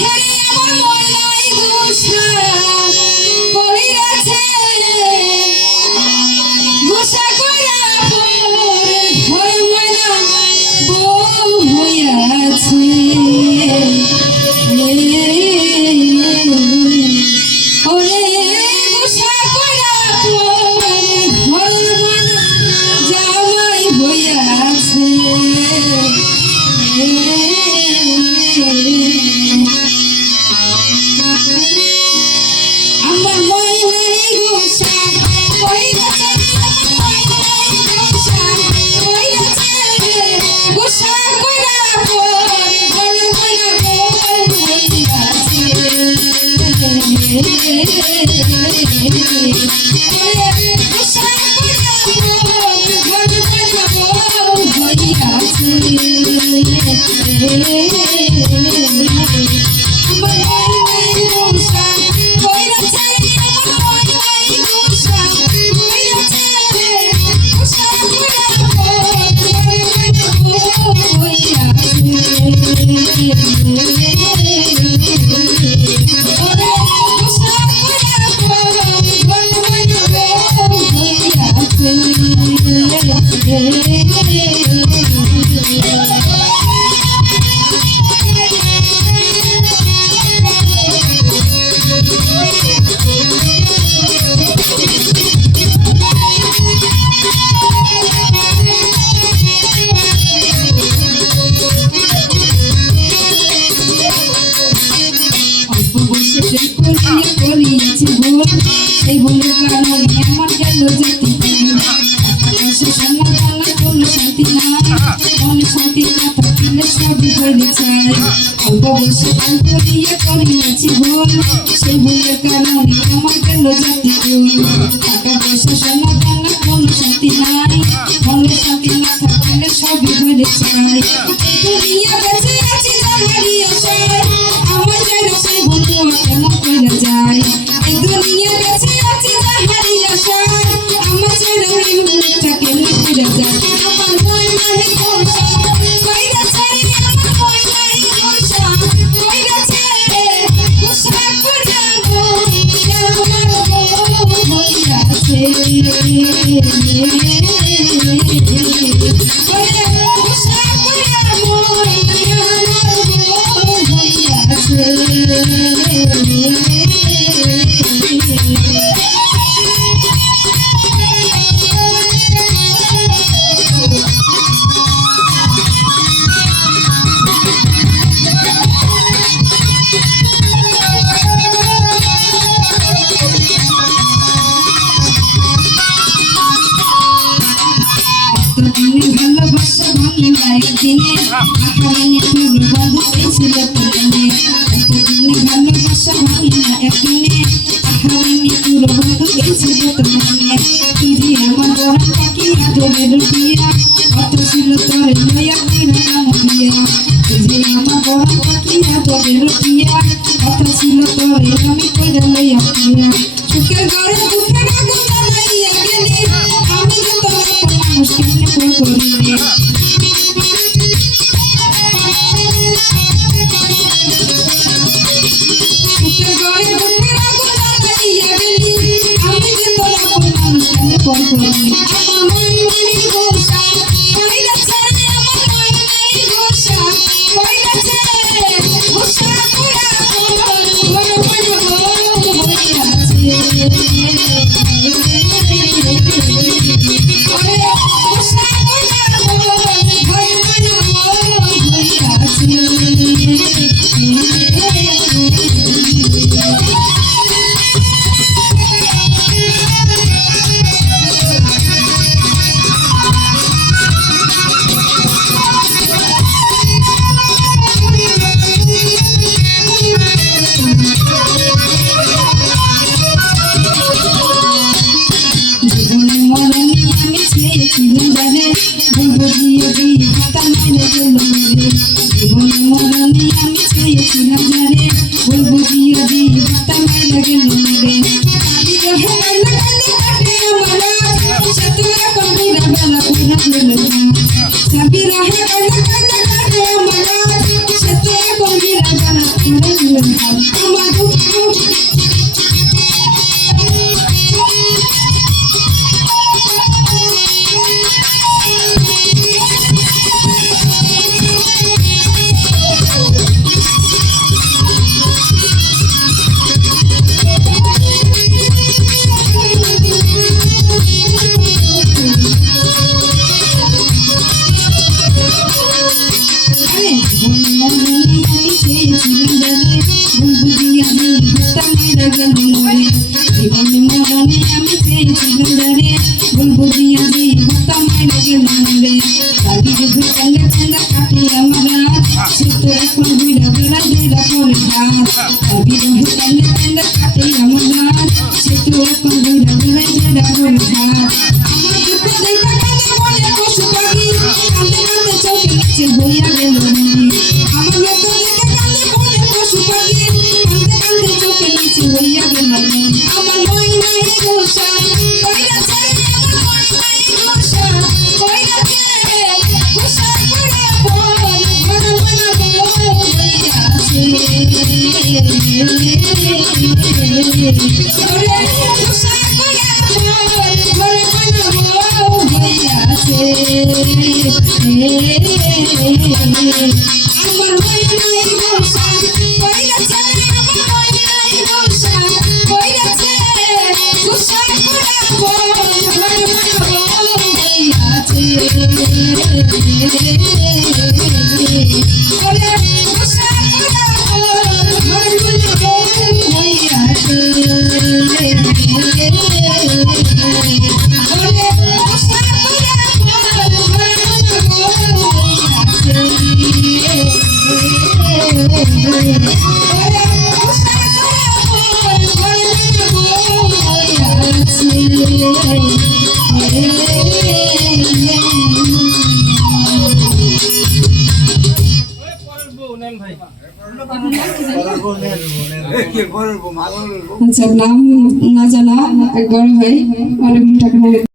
ছেড়ে আমার মন নাই গোসা কইরাছে গোসা কইরা ঘর ময়না বউ হইয়াছে ওরে গোসা কইরা ঘর ময়না জামাই হইয়াছে আমার ময়নাই গোসা কইরাছে ময়নাই গোসা কইরাছে গোসা কইরা ঘর ময়না বউ হইয়াছে গোসা কইরা ঘর ময়না বউ হইয়াছে আমার ময়নাই গোসা কইরাছে আমার ময়নাই গোসা কইরাছে গোসা কইরা ঘর ময়না বউ করিয়াছি ভুল সেই ভুলের কারণে আমার গেল যেতে সোনা দানা কোনো শান্তি না মনে শান্তি না থাকলে সবই হয়ে যায় অল্প বয়সে করিয়াছি ভুল সেই ভুলের কারণে আমার গেল যেতে টাকা পয়সা সোনা দানা কোনো শান্তি নাই মনে শান্তি না থাকলে সবই হয়ে যায় দুনিয়া বেঁচে আছি জানারি আশায় আমার যেন সেই বন্ধু কেন করে যায় এই দুনিয়া বেঁচে আছি জানারি আশায় আমার যেন এই বন্ধুটা কেন করে যায় আমার ময়নাই গোসা কইরাছে আমার ময়নাই গোসা কইরাছে গোসা কইরা আমার বউ হইয়াছে গোসা কইরা ভালোবাসা ভাঙিলা একদিনে আকারে তোর বন্ধু পেয়েছিল তোরে এতদিনে ভালোবাসা ভাঙিলা একদিনে আকারে তোর বন্ধু পেয়েছিল তোরে তুই যে আমার বড় পাখি আদরের রুটিয়া কত ছিল তোরে লইয়া কিরা মরিয়া তুই যে আমার বড় পাখি আদরের রুটিয়া কত ছিল তোরে আমি কইরা লইয়া কিরা সুখের ঘরে দুঃখের আগুন জ্বালাইয়া গেলি আমি যে তোর মানুষ কেমনে করিলে সুখের ঘরে দুঃখের আগুন জ্বালাইয়া গেলি আমি যে তোর মানুষ কেমনে করিলে আমার ময়নাই গোসা কইরাছে আমার ময়নাই গোসা কইরাছে গোসা কইরা ঘর ময়না বউ বউয়ের হাল আমার দুঃখ জীবনে মরণে আমি চেয়েছিলাম রে বলবো দিয়া যে হতা মাইনে গেলাম রে তাগিরে ভুটাঙ্গে ঠান্ডা কাটি আমার সে তো এখন ঘুরা বেড়া ঘুরা পরে হাত তাগিরে ভুটাঙ্গে ঠান্ডা কাটি আমার সে তো এখন ঘুরা বেড়া ঘুরা পরে হাত আমার দুঃখ দেখা কানে মনে পশু পাখি কান্দে কান্দে চোখে নিচে বইয়া গেল আমার দুঃখ দেখা কানে মনে পশু পাখি কান্দে কান্দে চোখে নিচে বইয়া গেল আমার নয় নাই দোষা কইরা ছেড়ে আমার নয় নাই দোষা কইরা ছেড়ে দোষা করে বল মন মন বল হইয়াছে ওরে দোষা করে বল মন মন বল হইয়াছে আমার নয় নাই দোষা কইরা ছেড়ে আমার নয় নাই দোষা কইরা ছেড়ে দোষা করে বল মন মন বল হইয়াছে ওরে দোষা করে বল মন মন বল হইয়াছে ওরে দোষা করে বল মন মন বল আচ্ছা নাম না জানা এক বড় ভাই অনেক ঠাকুর